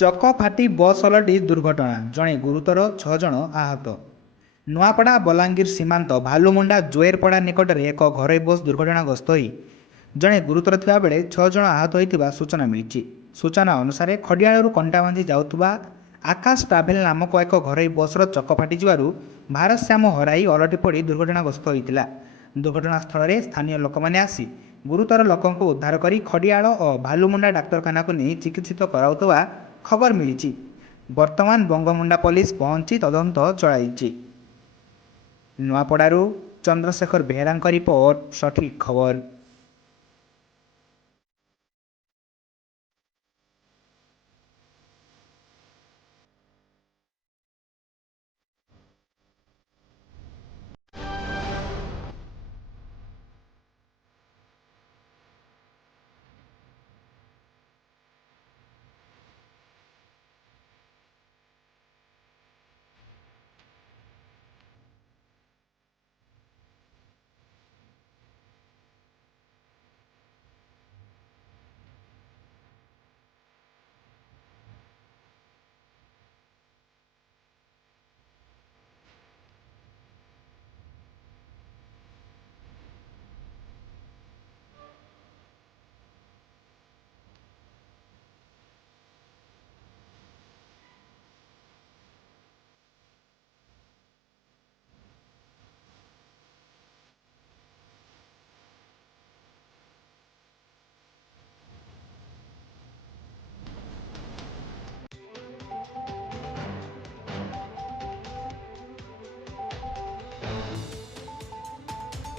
ଚକ ଫାଟି ବସ୍ ଓଲଟି ଦୁର୍ଘଟଣା, ଜଣେ ଗୁରୁତର, 6 ଜଣ ଆହତ। ନୂଆପଡ଼ା ବଲାଙ୍ଗୀର ସୀମାନ୍ତ ଭାଲୁମୁଣ୍ଡା ଜୋଏରପଡ଼ା ନିକଟରେ ଏକ ଘରୋଇ ବସ୍ ଦୁର୍ଘଟଣାଗ୍ରସ୍ତ ହୋଇ ଜଣେ ଗୁରୁତର ଥିବାବେଳେ 6 ଜଣ ଆହତ ହୋଇଥିବା ସୂଚନା ମିଳିଛି। ସୂଚନା ଅନୁସାରେ ଖଡ଼ିଆଳରୁ କଣ୍ଟାବାଞ୍ଜି ଯାଉଥିବା ଆକାଶ ଟ୍ରାଭେଲ ନାମକ ଏକ ଘରୋଇ ବସ୍ର ଚକ ଫାଟିଯିବାରୁ ଭାରସାମ୍ୟ ହରାଇ ଓଲଟି ପଡ଼ି ଦୁର୍ଘଟଣାଗ୍ରସ୍ତ ହୋଇଥିଲା। ଦୁର୍ଘଟଣାସ୍ଥଳରେ ସ୍ଥାନୀୟ ଲୋକମାନେ ଆସି ଗୁରୁତର ଲୋକଙ୍କୁ ଉଦ୍ଧାର କରି ଖଡ଼ିଆଳ ଓ ଭାଲୁମୁଣ୍ଡା ଡାକ୍ତରଖାନାକୁ ନେଇ ଚିକିତ୍ସିତ କରାଉଥିବା ଖବର ମିଳିଛି। ବର୍ତ୍ତମାନ ବଙ୍ଗମୁଣ୍ଡା ପୋଲିସ ପହଞ୍ଚି ତଦନ୍ତ ଚଳାଇଛି। ନୂଆପଡ଼ାରୁ ଚନ୍ଦ୍ରଶେଖର ବେହେରାଙ୍କ ରିପୋର୍ଟ, ସଠିକ୍ ଖବର।